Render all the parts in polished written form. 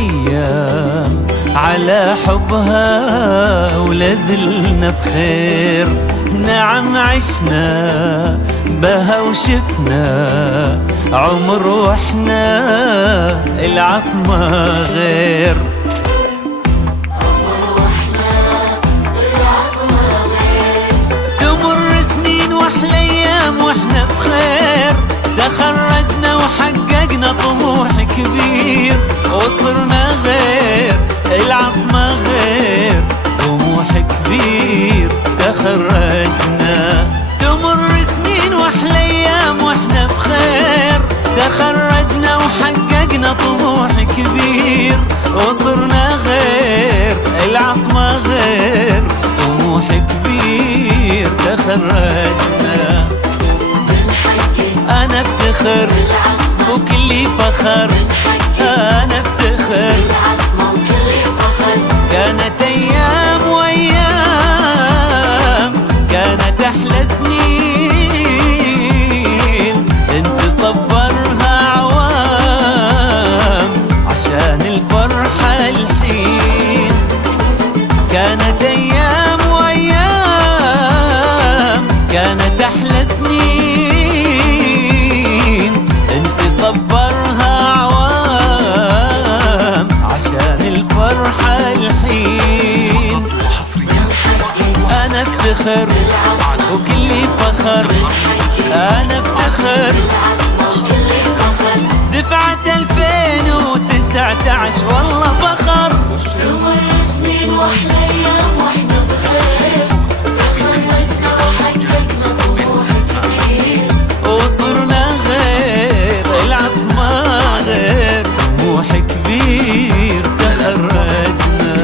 الايام على حبها ولازلنا بخير. نعم عشنا بها وشفنا عمر واحنا العصمة غير. تمر سنين واحلى ايام واحنا بخير. تخرجنا وحققنا طموح كبير وصرنا غير العصمة غير طموح كبير. تخرجنا تمر سنين واحلى ايام واحنا بخير. تخرجنا وحققنا طموح كبير وصرنا غير العصمة غير طموح كبير. تخرجنا أنا افتخر وكلي فخر. أنا افتخر كانت أيام وأيام كانت أحلى سنين. انت صبرها عوام عشان الفرحة الحين. كانت أيام وأيام كانت أحلى سنين. انت صبرها عوام عشان الفرحة الحين. أنا افتخر وكلي فخر. أنا افتخر دفعة 2019 والله فخر. تمر سنين واحلى ايام واحنا بخير. تخرجنا وحققنا طموح كبير وصرنا غير العصمة غير طموح كبير. تخرجنا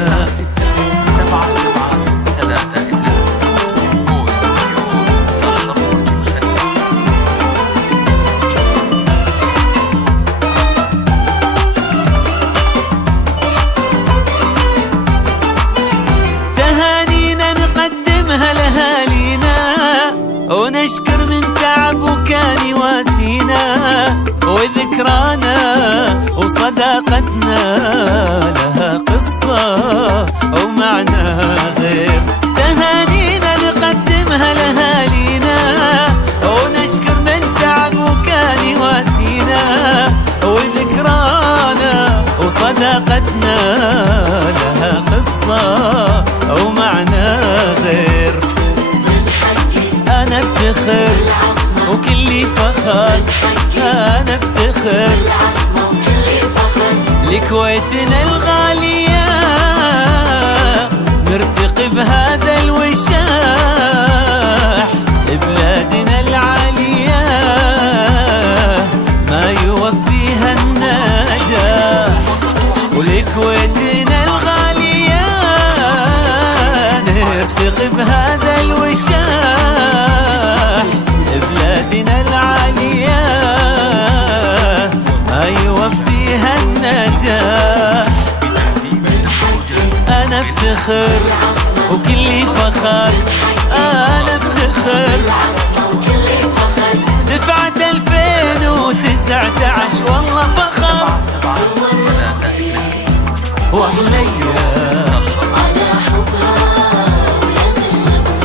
تهانينا نقدمها لأهالينا ونشكر من تعب وكان يواسينا. وذكرانا وصداقتنا لها قصة ومعنى غير. تهانينا نقدمها لأهالينا ونشكر من تعب وكان يواسينا. وذكرانا وصداقتنا لها قصة ومعنى غير. أنا افتخر وكلي فخر. أنا افتخر لكويتنا الغالية نرتقي بهذا الوشاح. بلادنا العالية ما يوفيها النجاح. ولكويتنا الغالية نرتقي بهذا الوشاح. بلادنا العالية ما يوفيها النجاح. أنا افتخر وكلي فخر. أنا افتخر دفعة 2019 والله فخر. واحلى ايام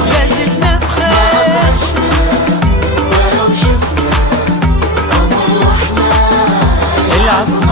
لازلنا بخير. العصمة